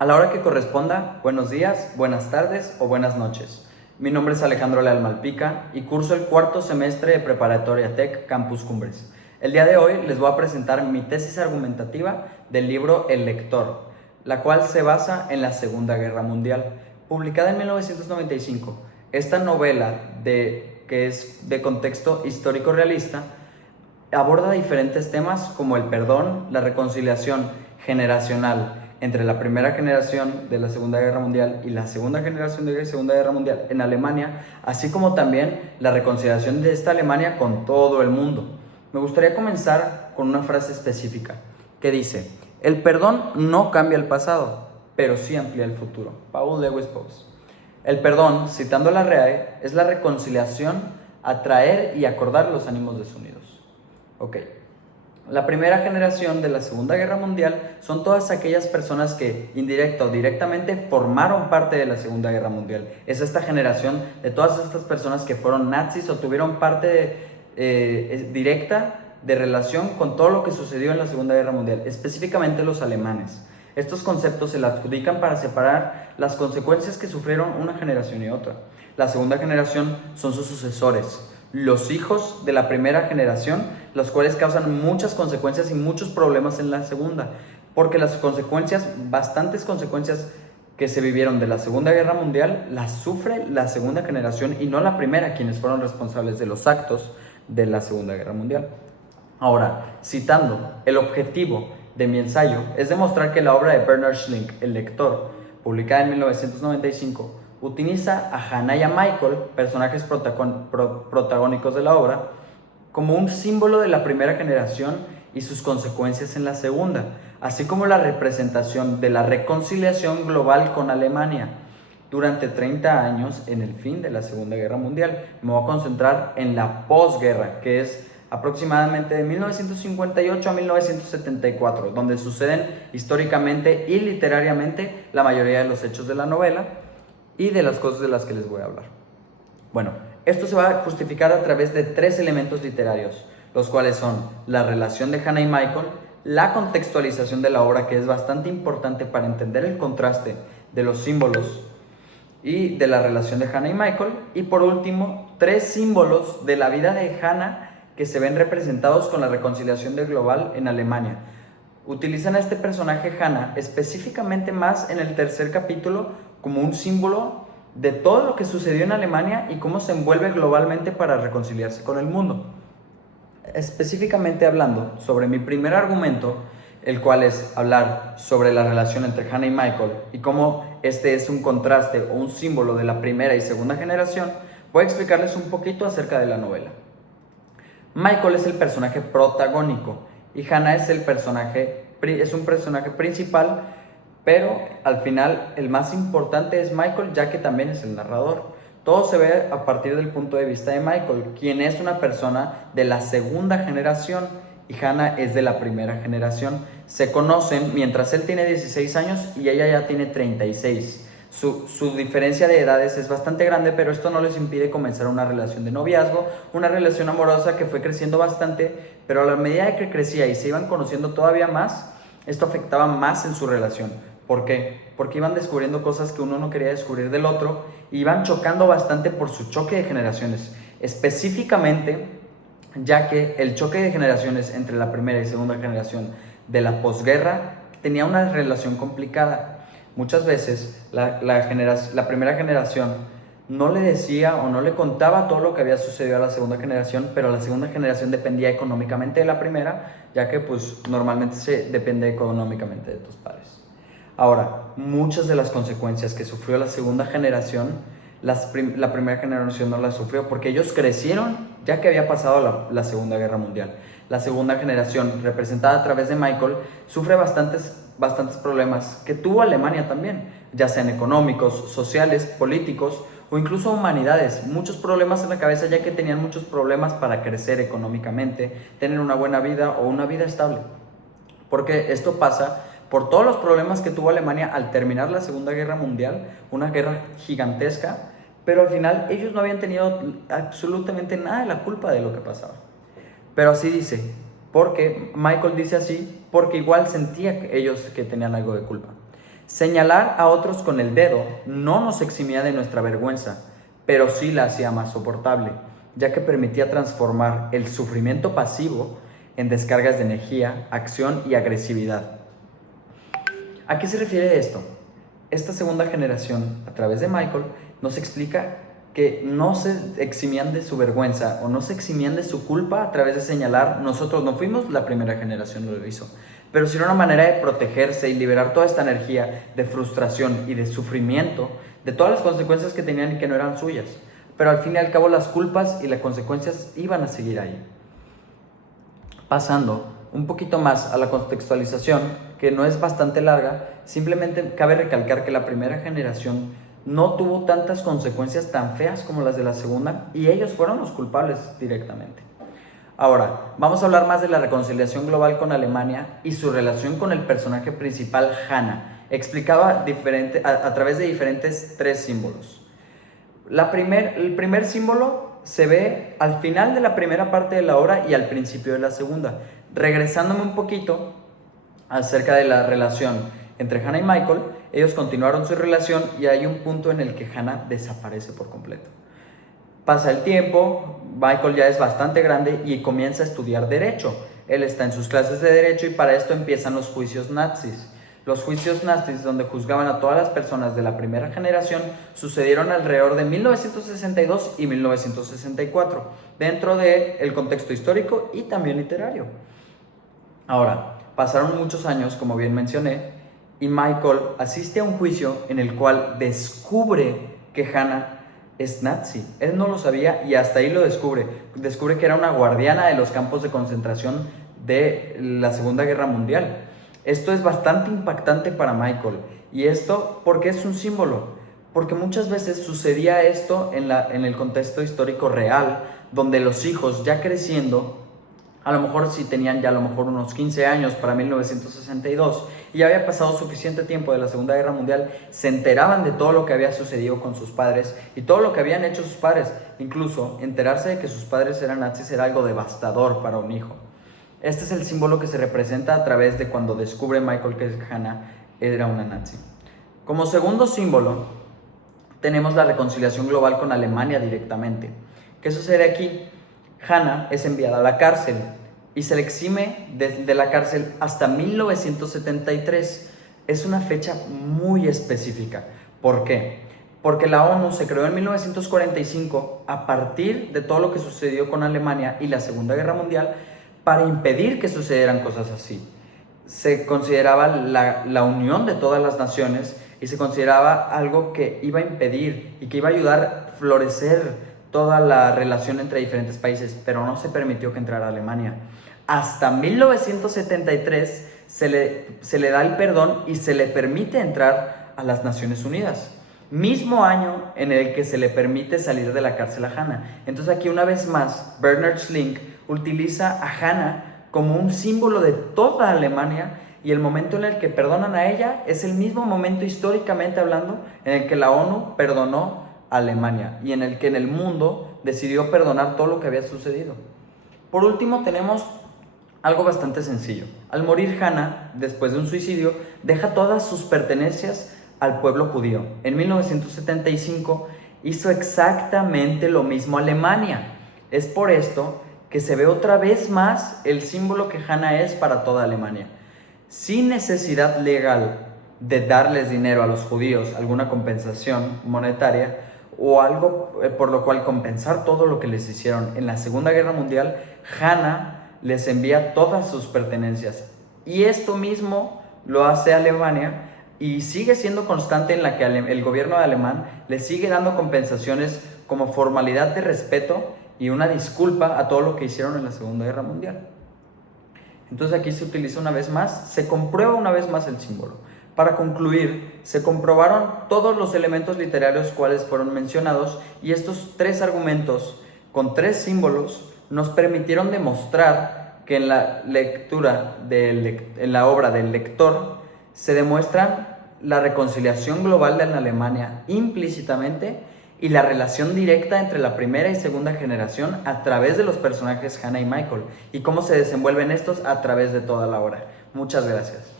A la hora que corresponda, buenos días, buenas tardes o buenas noches. Mi nombre es Alejandro Leal Malpica y curso el cuarto semestre de Preparatoria Tech Campus Cumbres. El día de hoy les voy a presentar mi tesis argumentativa del libro El Lector, la cual se basa en la Segunda Guerra Mundial, publicada en 1995. Esta novela, que es de contexto histórico realista, aborda diferentes temas como el perdón, la reconciliación generacional entre la primera generación de la Segunda Guerra Mundial y la segunda generación de la Segunda Guerra Mundial en Alemania, así como también la reconciliación de esta Alemania con todo el mundo. Me gustaría comenzar con una frase específica que dice: el perdón no cambia el pasado, pero sí amplía el futuro. Paul Lewis-Post. El perdón, citando la RAE, es la reconciliación, atraer y acordar los ánimos desunidos. Ok. La primera generación de la Segunda Guerra Mundial son todas aquellas personas que indirecta o directamente formaron parte de la Segunda Guerra Mundial. Es esta generación de todas estas personas que fueron nazis o tuvieron parte directa de relación con todo lo que sucedió en la Segunda Guerra Mundial, específicamente los alemanes. Estos conceptos se le adjudican para separar las consecuencias que sufrieron una generación y otra. La segunda generación son sus sucesores, los hijos de la primera generación, los cuales causan muchas consecuencias y muchos problemas en la segunda, porque las consecuencias, bastantes consecuencias que se vivieron de la Segunda Guerra Mundial, las sufre la segunda generación y no la primera, quienes fueron responsables de los actos de la Segunda Guerra Mundial. Ahora, citando, el objetivo de mi ensayo es demostrar que la obra de Bernhard Schlink, El Lector, publicada en 1995, utiliza a Hannah y a Michael, personajes protagónicos de la obra, como un símbolo de la primera generación y sus consecuencias en la segunda, así como la representación de la reconciliación global con Alemania. Durante 30 años, en el fin de la Segunda Guerra Mundial, me voy a concentrar en la posguerra, que es aproximadamente de 1958 a 1974, donde suceden históricamente y literariamente la mayoría de los hechos de la novela y de las cosas de las que les voy a hablar. Bueno, esto se va a justificar a través de 3 elementos literarios, los cuales son la relación de Hannah y Michael, la contextualización de la obra, que es bastante importante para entender el contraste de los símbolos y de la relación de Hannah y Michael, y por último, 3 símbolos de la vida de Hannah que se ven representados con la reconciliación del global en Alemania. Utilizan a este personaje Hannah específicamente más en el tercer capítulo como un símbolo de todo lo que sucedió en Alemania y cómo se envuelve globalmente para reconciliarse con el mundo. Específicamente hablando sobre mi primer argumento, el cual es hablar sobre la relación entre Hannah y Michael y cómo este es un contraste o un símbolo de la primera y segunda generación, voy a explicarles un poquito acerca de la novela. Michael es el personaje protagónico y Hannah es un personaje principal, pero al final el más importante es Michael, ya que también es el narrador. Todo se ve a partir del punto de vista de Michael, quien es una persona de la segunda generación y Hannah es de la primera generación. Se conocen mientras él tiene 16 años y ella ya tiene 36. Su diferencia de edades es bastante grande, pero esto no les impide comenzar una relación de noviazgo, una relación amorosa que fue creciendo bastante, pero a la medida que crecía y se iban conociendo todavía más, esto afectaba más en su relación. ¿Por qué? Porque iban descubriendo cosas que uno no quería descubrir del otro y iban chocando bastante por su choque de generaciones. Específicamente, ya que el choque de generaciones entre la primera y segunda generación de la posguerra tenía una relación complicada. Muchas veces la primera generación no le decía o no le contaba todo lo que había sucedido a la segunda generación, pero la segunda generación dependía económicamente de la primera, ya que pues normalmente se depende económicamente de tus padres. Ahora, muchas de las consecuencias que sufrió la segunda generación, la primera generación no las sufrió porque ellos crecieron ya que había pasado la Segunda Guerra Mundial. La segunda generación, representada a través de Michael, sufre bastantes problemas que tuvo Alemania también, ya sean económicos, sociales, políticos o incluso humanidades. Muchos problemas en la cabeza, ya que tenían muchos problemas para crecer económicamente, tener una buena vida o una vida estable. Porque esto pasa por todos los problemas que tuvo Alemania al terminar la Segunda Guerra Mundial, una guerra gigantesca, pero al final ellos no habían tenido absolutamente nada de la culpa de lo que pasaba. Pero así dice, porque Michael dice así, porque igual sentía que ellos que tenían algo de culpa. Señalar a otros con el dedo no nos eximía de nuestra vergüenza, pero sí la hacía más soportable, ya que permitía transformar el sufrimiento pasivo en descargas de energía, acción y agresividad. ¿A qué se refiere esto? Esta segunda generación, a través de Michael, nos explica que no se eximían de su vergüenza o no se eximían de su culpa a través de señalar, nosotros no fuimos, la primera generación lo hizo, pero sino una manera de protegerse y liberar toda esta energía de frustración y de sufrimiento, de todas las consecuencias que tenían y que no eran suyas. Pero al fin y al cabo las culpas y las consecuencias iban a seguir ahí. Pasando un poquito más a la contextualización, que no es bastante larga, simplemente cabe recalcar que la primera generación no tuvo tantas consecuencias tan feas como las de la segunda y ellos fueron los culpables directamente. Ahora, vamos a hablar más de la reconciliación global con Alemania y su relación con el personaje principal Hannah, explicada a través de diferentes 3 símbolos. El primer símbolo se ve al final de la primera parte de la obra y al principio de la segunda. Regresándome un poquito acerca de la relación entre Hannah y Michael, ellos continuaron su relación y hay un punto en el que Hannah desaparece por completo. Pasa el tiempo, Michael ya es bastante grande y comienza a estudiar Derecho. Él está en sus clases de Derecho y para esto empiezan los juicios nazis. Los juicios nazis, donde juzgaban a todas las personas de la primera generación, sucedieron alrededor de 1962 y 1964, dentro del contexto histórico y también literario. Ahora, pasaron muchos años, como bien mencioné, y Michael asiste a un juicio en el cual descubre que Hannah es nazi. Él no lo sabía y hasta ahí lo descubre. Descubre que era una guardiana de los campos de concentración de la Segunda Guerra Mundial. Esto es bastante impactante para Michael. ¿Y esto por qué es un símbolo? Porque muchas veces sucedía esto en el contexto histórico real, donde los hijos ya creciendo, a lo mejor si tenían ya a lo mejor unos 15 años para 1962 y ya había pasado suficiente tiempo de la Segunda Guerra Mundial, se enteraban de todo lo que había sucedido con sus padres y todo lo que habían hecho sus padres. Incluso enterarse de que sus padres eran nazis era algo devastador para un hijo. Este es el símbolo que se representa a través de cuando descubre Michael que Hannah era una nazi. Como segundo símbolo, tenemos la reconciliación global con Alemania directamente. ¿Qué sucede aquí? Hannah es enviada a la cárcel y se le exime de la cárcel hasta 1973. Es una fecha muy específica. ¿Por qué? Porque la ONU se creó en 1945 a partir de todo lo que sucedió con Alemania y la Segunda Guerra Mundial para impedir que sucedieran cosas así. Se consideraba la unión de todas las naciones y se consideraba algo que iba a impedir y que iba a ayudar a florecer toda la relación entre diferentes países, pero no se permitió que entrara Alemania. Hasta 1973 se le da el perdón y se le permite entrar a las Naciones Unidas. Mismo año en el que se le permite salir de la cárcel a Hannah. Entonces aquí una vez más, Bernhard Schlink utiliza a Hannah como un símbolo de toda Alemania y el momento en el que perdonan a ella es el mismo momento históricamente hablando en el que la ONU perdonó Alemania y en el que en el mundo decidió perdonar todo lo que había sucedido. Por último tenemos algo bastante sencillo. Al morir Hannah, después de un suicidio, deja todas sus pertenencias al pueblo judío. En 1975 hizo exactamente lo mismo Alemania. Es por esto que se ve otra vez más el símbolo que Hannah es para toda Alemania. Sin necesidad legal de darles dinero a los judíos, alguna compensación monetaria, o algo por lo cual compensar todo lo que les hicieron en la Segunda Guerra Mundial, Hannah les envía todas sus pertenencias. Y esto mismo lo hace Alemania y sigue siendo constante en la que el gobierno alemán le sigue dando compensaciones como formalidad de respeto y una disculpa a todo lo que hicieron en la Segunda Guerra Mundial. Entonces aquí se utiliza una vez más, se comprueba una vez más el símbolo. Para concluir, se comprobaron todos los elementos literarios cuales fueron mencionados y estos 3 argumentos con 3 símbolos nos permitieron demostrar que en la lectura, en la obra del lector, se demuestra la reconciliación global de la Alemania implícitamente y la relación directa entre la primera y segunda generación a través de los personajes Hannah y Michael y cómo se desenvuelven estos a través de toda la obra. Muchas gracias.